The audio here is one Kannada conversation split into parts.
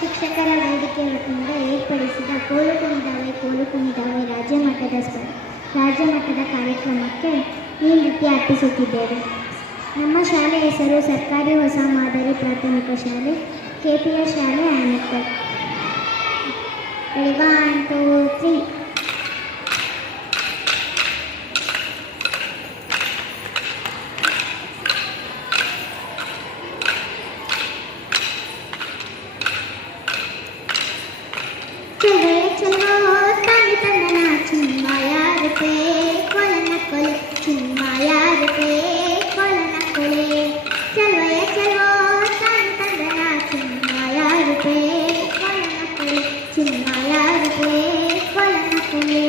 ಶಿಕ್ಷಕರ ವೇದಿಕೆ ವತಿಯಿಂದ ಏರ್ಪಡಿಸಿದ ಕೋಲು ಕುಣಿದಾವೆ ರಾಜ್ಯ ಮಟ್ಟದ ಕಾರ್ಯಕ್ರಮಕ್ಕೆ ಈ ನೃತ್ಯ ಅರ್ಪಿಸುತ್ತಿದ್ದೇವೆ. ನಮ್ಮ ಶಾಲೆ ಹೆಸರು ಸರ್ಕಾರಿ ಹೊಸ ಮಾದರಿ ಪ್ರಾಥಮಿಕ ಶಾಲೆ KPS ಶಾಲೆ ಆನೆಕಲ್. 1 2 3 चलो तानी तंदना चिन्माया रुपे कोलना कोले चिन्माया रुपे कोलना कोले चलो तानी तंदना चिन्माया रुपे कोलना कोले चिन्माया रुपे कोलना कोले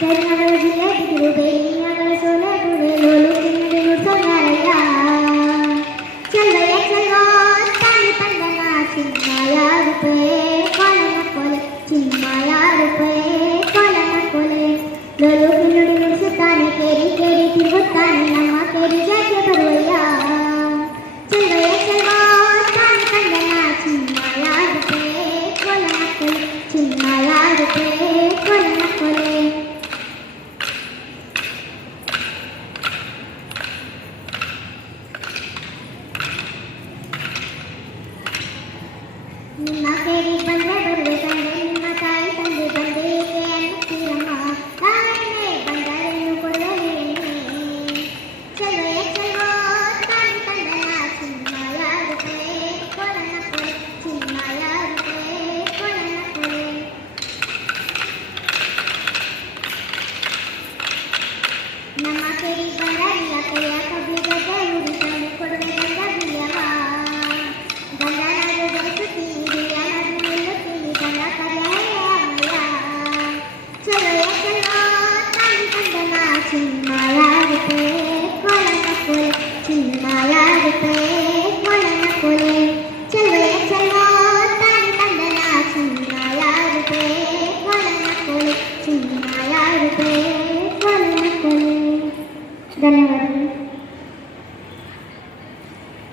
तेरनागल जिले दिगुबे नियागल सोले बुरे लोलु दिनु सोनारया चिन्माया रुपे कोलना कोले चिन्माया रुपे कोलना कोले लोलु नुडी नुಡಿಸುತ್ತಾನೆ ಕೇರಿ ಕೇರಿ ತಿರುಗುತ್ತಾನೆ ನಮ್ಮ ಕೇರಿ ಜಾಗೆ ಬರುವಯ್ಯ ಚಲ್ವಯ್ಯ ತಾನೆ ಕಂದನ ಚಿನ್ಮಾಯ ರೂಪೇ ಕೋಲನ ಕೋಲೆ ಚಿನ್ಮಾಯ ರೂಪೇ ಕೋಲನ ಕೋಲೆ ನಿಮ್ಮ ಕೇರಿ ಬಂದೆ ಬರುವೆ ತಂದೆ ನಿಮ್ಮ ತಾಯಿ ತಂದೆ ಬಂದೆ ಏಕೆ ಅನ್ನುತ್ತೀರಮ್ಮ ತಾನೇ ಬಂದರೇನು ಕೊಡಲೇನೆ ಚಲ್ವೋ ತಾಯಿ ತಂದನ ಚಿನ್ಮಾಯ ರೂಪೇ ಕೋಲನ ಕೋಲೆ ಚಿನ್ಮಾಯ ರೂಪೇ ಕೋಲನ ಕೋಲೆ ನಮ್ಮ ಕೇರಿ ಬರಲಿಲ್ಲ ಕೈಯ ಕಬ್ಲಿ ಗದ್ದೆ ಹುಡಿ ತಂದು ಕೊಡುವೆ ಗಂಗ ಬಿಲ್ಲವ ಗಂಡನಾಡು ಬೆಳೆಸುತ್ತೀನಿ चलो तानी तंदना चिन्माया रूपे